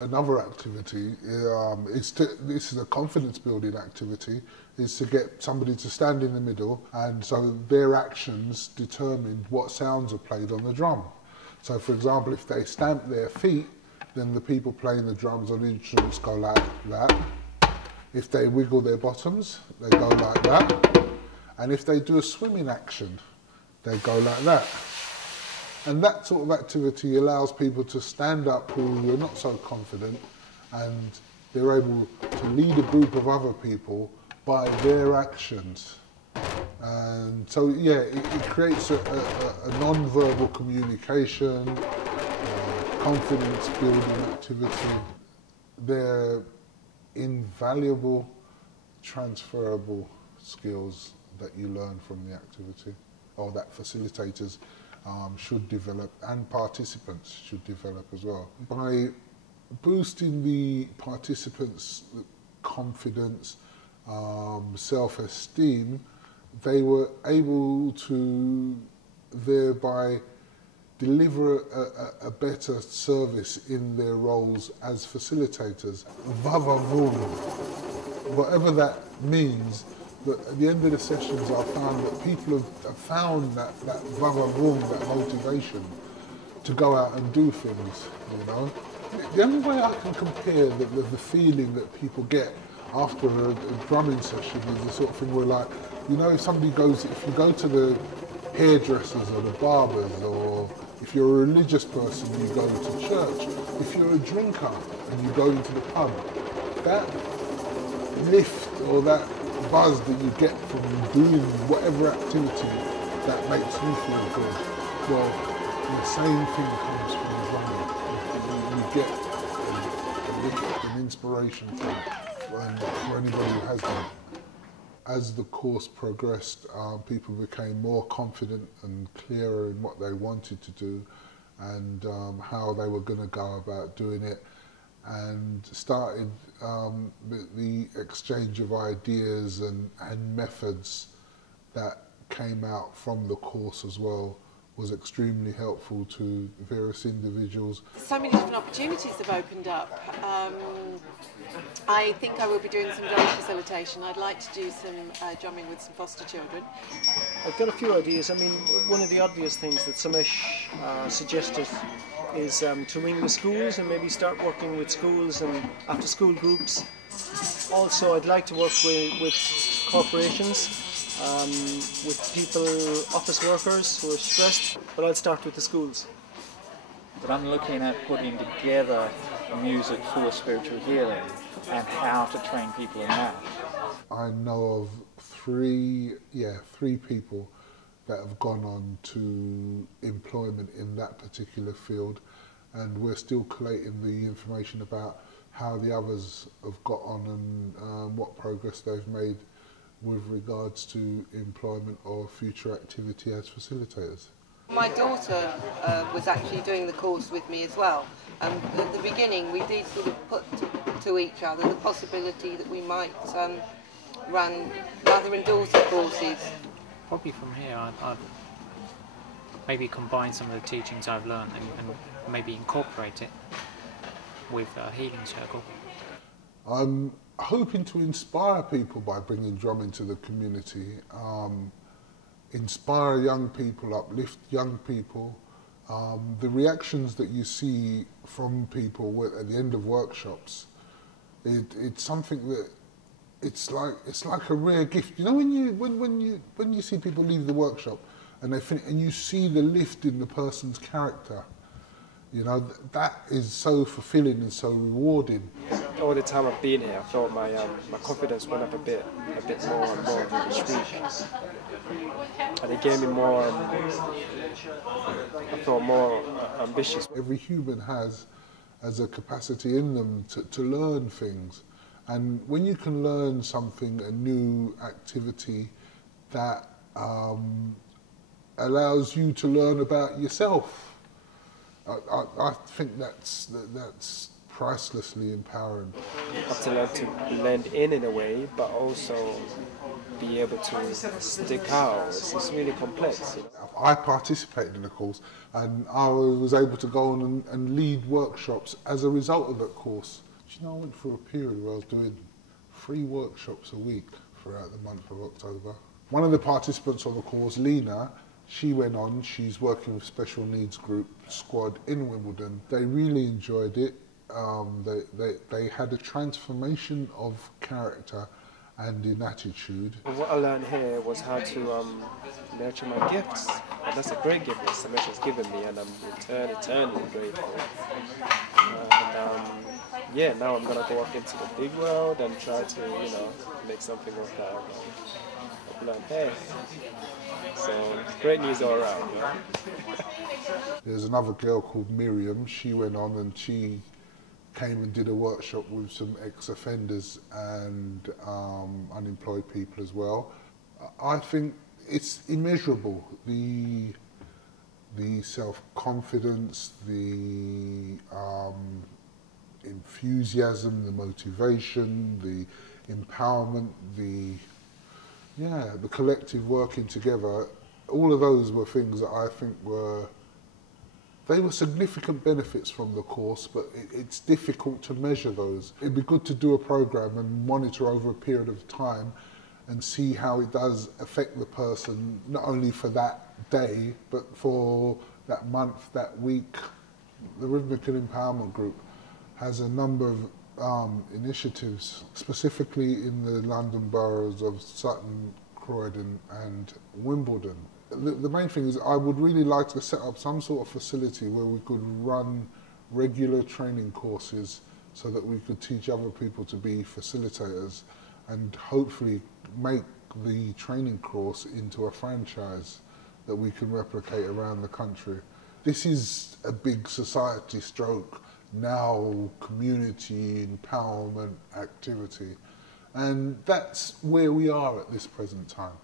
Another activity this is a confidence building activity, is to get somebody to stand in the middle, and so their actions determine what sounds are played on the drum. So for example, if they stamp their feet, then the people playing the drums on the instruments go like that. If they wiggle their bottoms, they go like that. And if they do a swimming action, they go like that. And that sort of activity allows people to stand up who are not so confident, and they're able to lead a group of other people by their actions. And so, yeah, it creates a non-verbal communication, confidence building activity. They're invaluable, transferable skills that you learn from the activity, or that facilitators should develop, and participants should develop as well. By boosting the participants' confidence, self-esteem, they were able to thereby deliver a better service in their roles as facilitators. Vavavoom, whatever that means. But at the end of the sessions, I found that people have found that vavavoom, that motivation to go out and do things, you know. The only way I can compare the feeling that people get after a drumming session is the sort of thing where, like, you know, if you go to the hairdressers or the barbers, or if you're a religious person, you go to church. If you're a drinker and you go into the pub, that lift or that buzz that you get from doing whatever activity that makes you feel good, well, the same thing comes from drumming. You get a lift, an inspiration from it, and for anybody who has that. As the course progressed, people became more confident and clearer in what they wanted to do, and how they were going to go about doing it, and started the exchange of ideas and methods that came out from the course as well was extremely helpful to various individuals. So many different opportunities have opened up. I think I will be doing some drum facilitation. I'd like to do some drumming with some foster children. I've got a few ideas. I mean, one of the obvious things that Somesh suggested is to ring the schools and maybe start working with schools and after school groups. Also, I'd like to work with corporations, with people, office workers who are stressed, but I'll start with the schools. But I'm looking at putting together music for spiritual healing and how to train people in that. I know of three people that have gone on to employment in that particular field, and we're still collating the information about how the others have got on and what progress they've made with regards to employment or future activity as facilitators. My daughter was actually doing the course with me as well. At the beginning, we did sort of put to each other the possibility that we might run mother and daughter courses. Probably from here, I'd maybe combine some of the teachings I've learned and maybe incorporate it with a healing circle. I'm hoping to inspire people by bringing drum into the community, inspire young people, uplift young people. The reactions that you see from people at the end of workshops, it's something that it's like a rare gift. You know, when you see people leave the workshop and they finish, and you see the lift in the person's character, you know, that is so fulfilling and so rewarding. All the time I've been here, I felt my confidence went up a bit more and more each week, and it gave me more. I felt more ambitious. Every human has a capacity in them to learn things, and when you can learn something, a new activity that allows you to learn about yourself, I think that's pricelessly empowering. You have to learn to blend in a way, but also be able to stick out. It's really complex. You know? I participated in the course, and I was able to go on and lead workshops as a result of that course. Do you know, I went through a period where I was doing 3 workshops a week throughout the month of October. One of the participants on the course, Lena, she went on, she's working with special needs group Swardt in Wimbledon. They really enjoyed it. They had a transformation of character and in attitude. What I learned here was how to nurture my gifts. And that's a great gift that Somesh has given me, and I'm eternally grateful. And yeah, now I'm gonna go off into the big world and try to, you know, make something of that. I've learned here. So great news all around. Yeah? There's another girl called Miriam. She went on and she came and did a workshop with some ex-offenders and unemployed people as well. I think it's immeasurable, the self-confidence, the enthusiasm, the motivation, the empowerment, the collective working together. All of those were things that I think were significant benefits from the course, but it's difficult to measure those. It'd be good to do a program and monitor over a period of time and see how it does affect the person, not only for that day, but for that month, that week. The Rhythmical Empowerment Group has a number of initiatives, specifically in the London boroughs of Sutton, Croydon and Wimbledon. The main thing is I would really like to set up some sort of facility where we could run regular training courses so that we could teach other people to be facilitators and hopefully make the training course into a franchise that we can replicate around the country. This is a big society stroke, now community empowerment activity, and that's where we are at this present time.